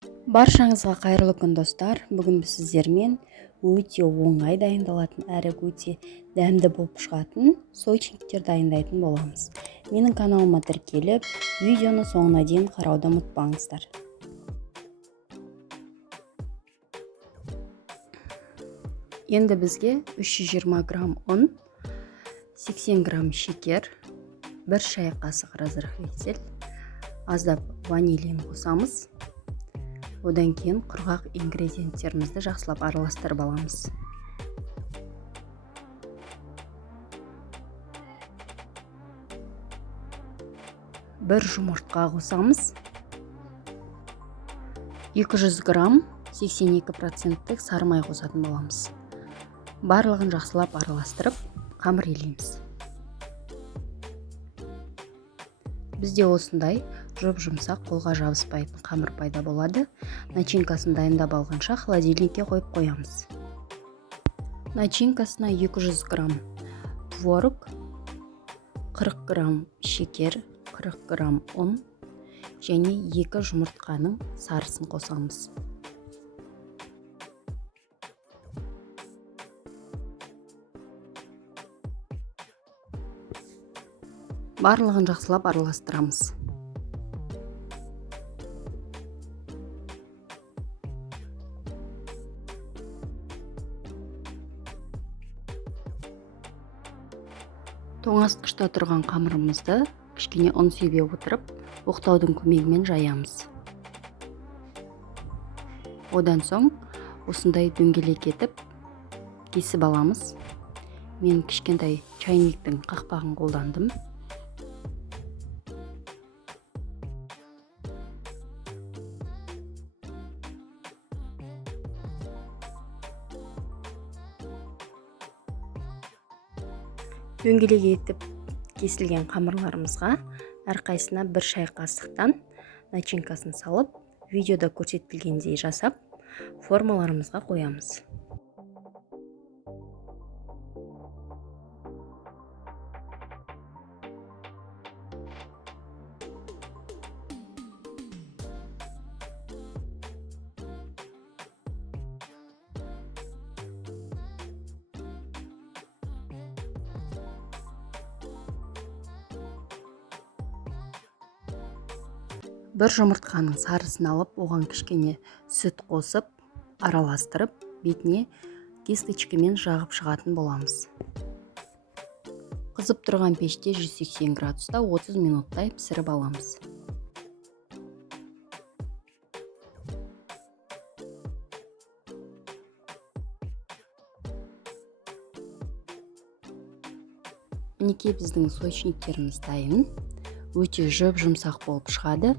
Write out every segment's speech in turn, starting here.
Баршаңызға қайырлы күн достар. Бүгін біз сіздермен өте оңай дайындалатын әрі өте дәмді болып шығатын сойчиктер дайындайтын боламыз. Менің каналыма тіркеліп, видеоны соңына дейін қарауды ұмытпаңыздар. Енді бізге 320 грамм ұн, 80 грамм шекер, 1 шай қасық разрыхлитель, аздап ванилин қосамыз. Одан кейін құрғақ ингредиенттерімізді жақсылап араластырып аламыз. Бір жұмыртқа қосамыз. 200 грамм 82% сары май қосатын боламыз. Барлығын жақсылап араластырып, қамыр илейміз. Бізде осындай жұмсақ, қолға жабыспайтын қамыр пайда болады. Начинкасын дайындап алғанша холодильникке қойып қоямыз. Начинкасына 200 грамм творог, 40 грамм шекер, 40 грамм ұн және 2 жұмыртқаның сарысын қосамыз. Барлығын жақсылап араластырамыз. Тоңазытқышта тұрған қамырымызды кішкене ұн себе отырып, оқтаудың көмегімен жаямыз. Одан соң осындай дөңгелек етіп кесіп аламыз. Мен кішкентай чайниктің қақпағын қолдандым. Дөңгелек етіп кесілген қамырларымызға әрқайсына 1 шай қасықтан начинкасын салып, видеода көрсетілгендей жасап, формаларымызға қоямыз. Бір жұмыртқаның сарысын алып, оған кішкене сүт қосып, араластырып, бетіне кисточкамен жағып шығатын боламыз. Қызып тұрған пеште 180 градуста 30 минуттай пісіріп аламыз. Мінекей біздің сойчниктеріміз дайын. Өте жұмсақ болып шығады.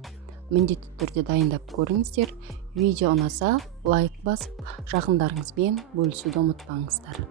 Міндетті түрде дайындап көріңіздер. Видео ұнаса, лайк басып, жақындарыңызбен бөлісуді ұмытпаңыздар.